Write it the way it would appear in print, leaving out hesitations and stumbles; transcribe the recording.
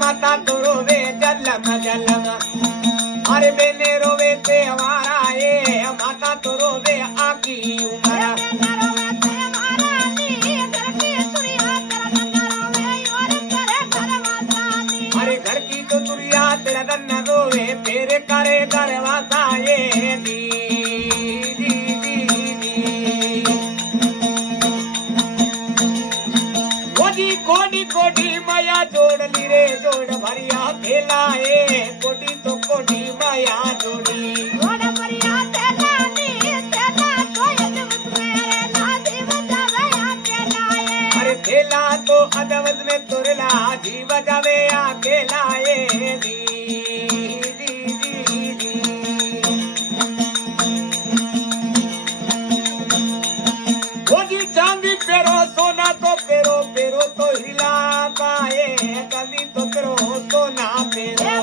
माता तो रोवे जलम जलम अरे बेने रोवे ते हमारा ये माता तो रोवे आकी उमरा अरे घर की तो तुरिया तेरा दन्ना रोवे तेरे करे करे वासा ये दी कोडी कोडी माया जोड़ ली रे जोड़ भरिया खेला है कोडी तो कोडी माया जोड़ी जोड़ भरिया तेला नी तेला कोई अदवस में नादी बजावे अकेला है अरे खेला तो अदवस में तुरला जी बजावे अकेला है दी चांदी पेरो सोना तो पेरो पेरो तो हिला पाए गली तो पेरो सोना पेरो